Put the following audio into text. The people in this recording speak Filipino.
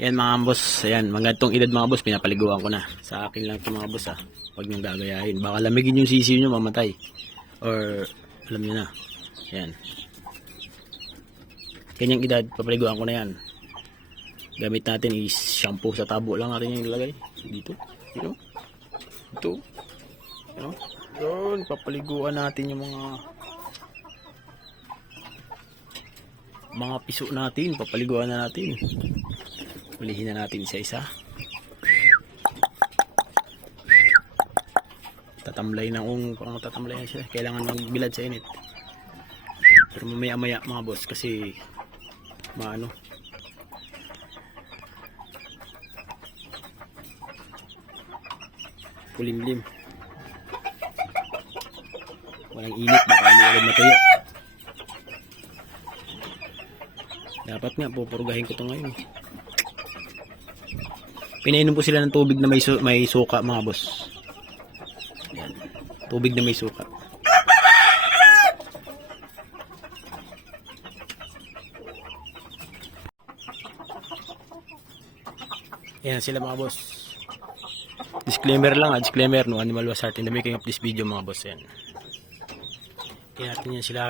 Yan mga boss, ayan, mga itong edad mga boss, pinapaliguan ko na. Sa akin lang ito mga boss Huwag niyong gagayahin. Baka lamigin yung sisiyo nyo, mamatay. Or, alam nyo na. Yan. Kanyang edad, papaliguan ko na yan. Gamit natin is shampoo sa tabo lang natin yung ilagay. Dito. Dito. Ito. Ano? Yun, papaliguan natin yung mga piso natin. Papaliguan na natin. Ulihin na natin isa-isa. Tatamlay na parang tatamlay na siya. Kailangan magbilad sa init. Pero mamaya-maya mga boss kasi maano. Pulimlim. Walang init, baka hindi agad matuyo. Dapat nga pupurgahin ko ito ngayon. Pinainom po sila ng tubig na may suka mga boss. Yan. Tubig na may suka. Yan sila mga boss. Disclaimer lang disclaimer, no animal was hurt in the making of this video mga boss. Yan. Kaya natin yan sila